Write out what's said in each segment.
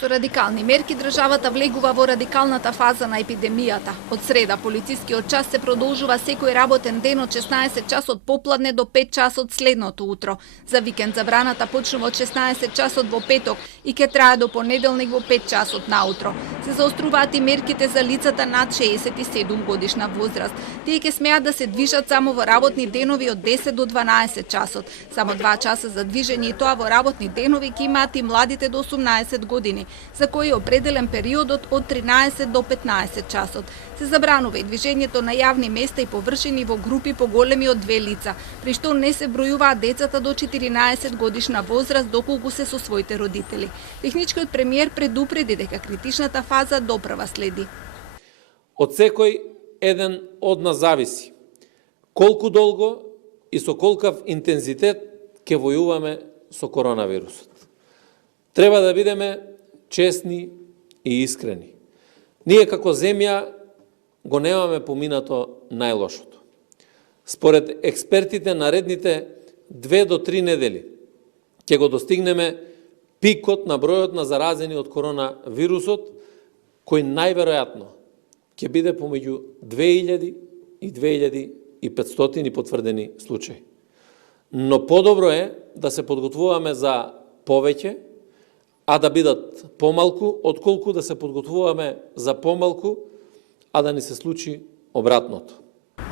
Со радикални мерки државата влегува во радикалната фаза на епидемијата. Од среда полицискиот час се продолжува секој работен ден од 16 часот попладне до 5 часот следното утро. За викенд забраната почнува од 16 часот во петок и ќе трае до понеделник во 5 часот наутро. Се заоструваат и мерките за лицата над 67 годишна возраст. Тие ќе смеат да се движат само во работни денови од 10 до 12 часот. Само 2 часа за движење и тоа во работни денови ќе имаат и младите до 18 години, за кои е определен периодот од 13 до 15 часот. Се забранува и движењето на јавни места и површини во групи поголеми од 2 лица, при што не се бројуваат децата до 14 годишна возраст доколку се со своите родители. Техничкиот премиер предупреди дека критичната фаза допрва следи. Од секој еден од нас зависи колку долго и со колкав интензитет ќе војуваме со коронавирусот. Треба да бидеме честни и искрени. Ние како земја го немаме поминато најлошото. Според експертите, наредните 2 до 3 недели ќе го достигнеме пикот на бројот на заразени од коронавирусот, кој најверојатно ќе биде помеѓу 2000 и 2500 потврдени случаи. Но подобро е да се подготвуваме за повеќе, а да бидат помалку, отколку да се подготвуваме за помалку, а да ни се случи обратното.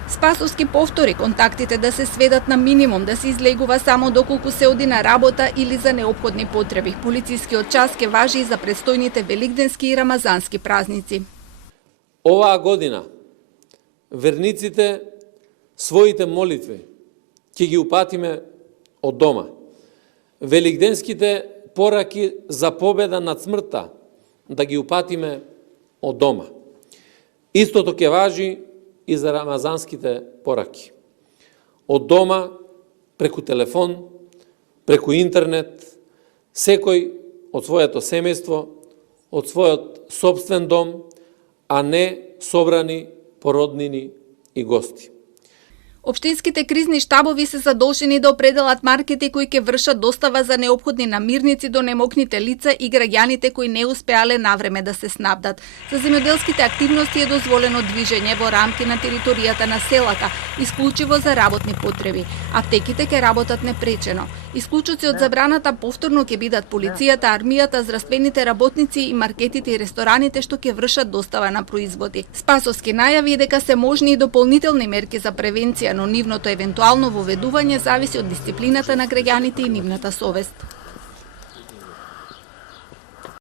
Спасовски повтори контактите да се сведат на минимум, да се излегува само доколку се оди на работа или за неопходни потреби. Полицискиот час ќе важи и за предстојните великденски и рамазански празници. Оваа година верниците своите молитви ќе ги упатиме од дома. Великденските пораки за победа над смртта да ги упатиме од дома. Истото ќе важи и за рамазанските пораки. Од дома, преку телефон, преку интернет, секој од своето семејство, од својот собствен дом, а не собрани породнини и гости. Општинските кризни штабови се задолжени да определат маркети кои ќе вршат достава за неопходни намирници до немокните лица и граѓаните кои не успеале навреме да се снабдат. За земјоделските активности е дозволено движење во рамки на територијата на селата, исклучиво за работни потреби. Аптеките ќе работат непречено. Исклучоци од забраната повторно ќе бидат полицијата, армијата, здравствените работници и маркетите и рестораните што ќе вршат достава на производи. Спасовски најави дека се можни и дополнителни мерки за превенција, но нивното евентуално воведување зависи од дисциплината на граѓаните и нивната совест.